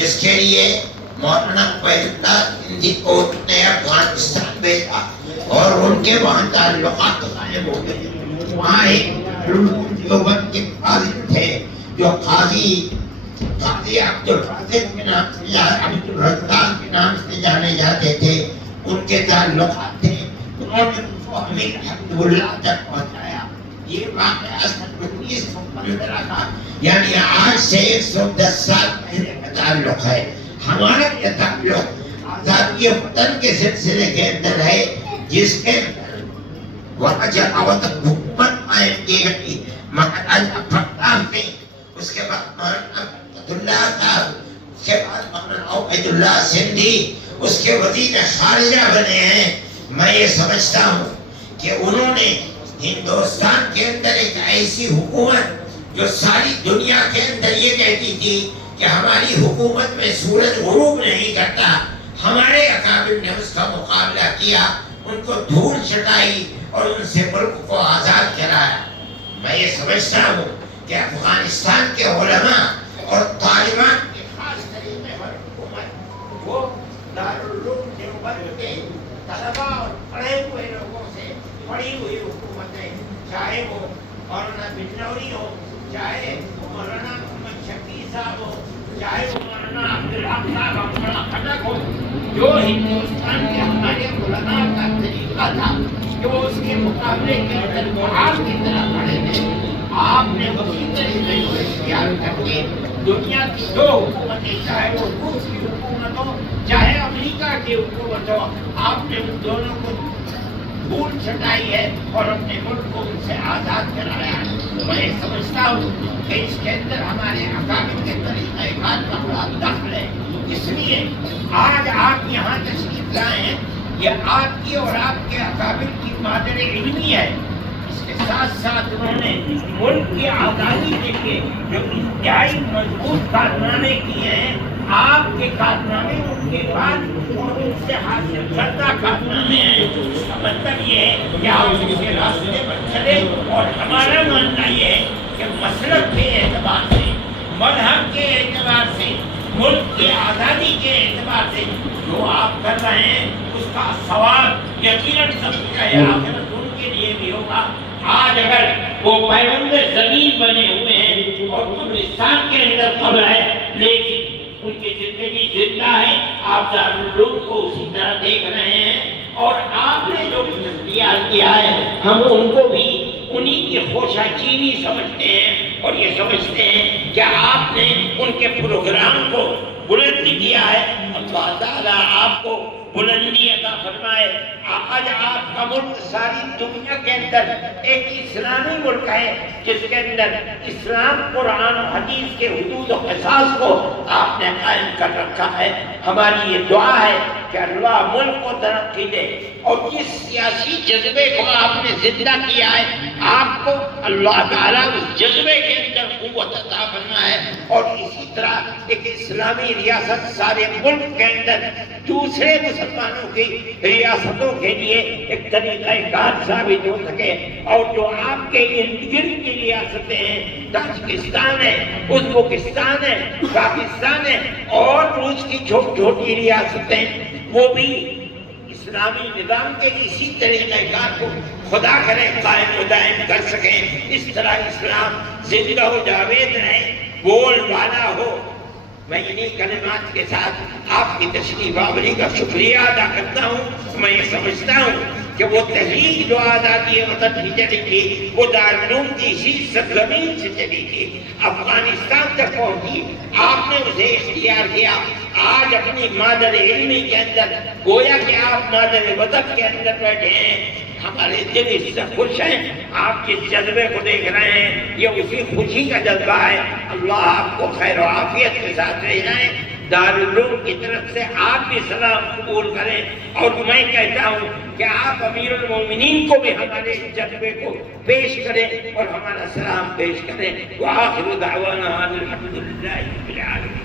جس کے لیے مولانا عبیداللہ سندھی کو نے افغانستان بھیجا اور ان کے وہاں تعلقات قائم ہو گئے. وہاں ایک دیوبند کے قاضی تھے جو قاضی عبدالرازق کے نام سے عبدالرزاق کے نام سے جانے جاتے تھے. ان کے تعلقات تھے. انہوں نے ان کو امیر حبیب اللہ تک پہنچایا. یہ واقعہ 1915 کا یعنی آج سے 110 سال پہلے کا تعلق ہے. ہمارا یہ تعلق آزادی وطن کے سلسلے کے اندر ہے جس کے وہاں جماعت حکومت قائم کی گئی مہاراجا پرتاپ نے. اس کے بعد مولانا عبداللہ صاحب, اس کے بعد مولانا عبیداللہ سندھی اس کے وزیر خارجہ بنے ہیں. میں یہ سمجھتا ہوں کہ انہوں نے ہندوستان کے اندر ایک ایسی حکومت جو ساری دنیا کے اندر یہ کہتی تھی کہ ہماری حکومت میں سورج غروب نہیں کرتا, ہمارے اکابر نے اس کا مقابلہ کیا, ان کو دھول چٹائی اور ان سے ملک کو آزاد کرایا. میں یہ سمجھتا ہوں کہ افغانستان کے علماء اور طالبان کے خاص طریقے پر حکومت وہ دارالعلوم دیوبند کے طلبا اور پڑھے ہوئے لوگوں سے پڑھی ہوئی حکومتیں, چاہے وہ مولانا بجنوری ہو, چاہے مولانا محمد شفیع صاحب ہو, چاہے وہ مولانا عبدالحق صاحب مولانا خٹک ہو, جو ہندوستان کے ہمارے علماء کا طریقہ تھا جو اس کے مقابلے کے اندر محاذ کی طرح پڑھے تھے, آپ نے اسی طریقے کو اختیار کر کے دنیا کی دو حکومتیں, چاہے وہ روس کی حکومت ہو چاہے امریکہ کی حکومت ہو, آپ نے ان دونوں کو دھول چٹائی ہے اور اپنے ملک کو ان سے آزاد کرایا. میں سمجھتا ہوں کہ اس کے اندر ہمارے اکابر کے طریقہ کار کا بڑا دخل ہے. اس لیے آج آپ یہاں تشریف لائے ہیں, یہ آپ کی اور آپ کے اکابر کی مادر علمی ہے. اس کے ساتھ ساتھ انہوں نے ملک کی آزادی کے لیے جو انتہائی مضبوط کارنامے کیے ہیں, آپ کے کارنامے ان کے بعد اور ان سے حاصل کردہ کارنامے ہیں. اس کا مطلب یہ ہے کہ آپ ان کے راستے پر چلے, اور ہمارا ماننا یہ ہے کہ مسلک کے اعتبار سے, مذہب کے اعتبار سے, ملک کی آزادی کے اعتبار سے جو آپ کر رہے ہیں اس کا ثواب یقیناً سب کا آخرت ان کے لیے بھی ہوگا. آج اگر وہ پیغمبر زمین بنے ہوئے ہیں اور قبرستان کے اندر قبر ہے لیکن ان کی زندگی زندہ ہے, آپ دارالعلوم کو اسی طرح دیکھ رہے ہیں, اور آپ نے جو اختیار کیا ہے ہم ان کو بھی انہی کی خوشا چینی سمجھتے ہیں, اور یہ سمجھتے ہیں کہ آپ نے ان کے پروگرام کو بلند کیا ہے. اللہ تعالیٰ آپ کو بلندی عطا فرمائے. آج آپ کا ملک ساری دنیا کے اندر ایک اسلامی ملک ہے جس کے اندر اسلام قرآن و حدیث کے حدود و قصاص کو آپ نے قائم کر رکھا ہے. ہماری یہ دعا ہے کہ اللہ ملک کو ترقی دے, اور جس سیاسی جذبے کو آپ نے زندہ کیا ہے آپ کو اللہ تعالیٰ اس جذبے کے اندر قوت عطا فرمائے, اور اسی طرح ایک اسلامی ریاست سارے ملک کے اندر دوسرے مسلمانوں کی ریاستوں کے لیے ایک طریقہ کار ثابت ہو سکے. اور جو آپ کے ارد گرد کی ریاستیں ہیں, تاجکستان ہے, ازبکستان ہے, پاکستان ہے, اور روس کی چھوٹی چھوٹی ریاستیں, وہ بھی اسلامی نظام کے اسی طریقہ کار کو خدا کرے قائم و دائم کر سکیں. اس طرح اسلام زندہ و جاوید رہے, بول بالا ہو. میں انہی کلمات کے ساتھ آپ کی تشریف آوری کا شکریہ ادا کرتا ہوں. میں یہ سمجھتا ہوں کہ وہ تحریک جو آزادی وطن کی چلی تھی وہ دارالعلوم کی اسی سرزمین سے چلی تھی, افغانستان تک پہنچی, آپ نے اسے اختیار کیا. آج اپنی مادر علمی کے اندر گویا کہ آپ مادر وطن کے اندر بیٹھے ہیں. ہمارے دل اس سے خوش ہیں, آپ جس جذبے کو دیکھ رہے ہیں یہ اسی خوشی کا جذبہ ہے. اللہ آپ کو خیر و عافیت کے ساتھ لے جائیں. دارالعلوم کی طرف سے آپ بھی سلام قبول کریں, اور میں کہتا ہوں کہ آپ امیر المومنین کو بھی ہمارے جذبے کو پیش کریں اور ہمارا سلام پیش کریں. وآخر دعوانا الحمدللہ رب العالمین.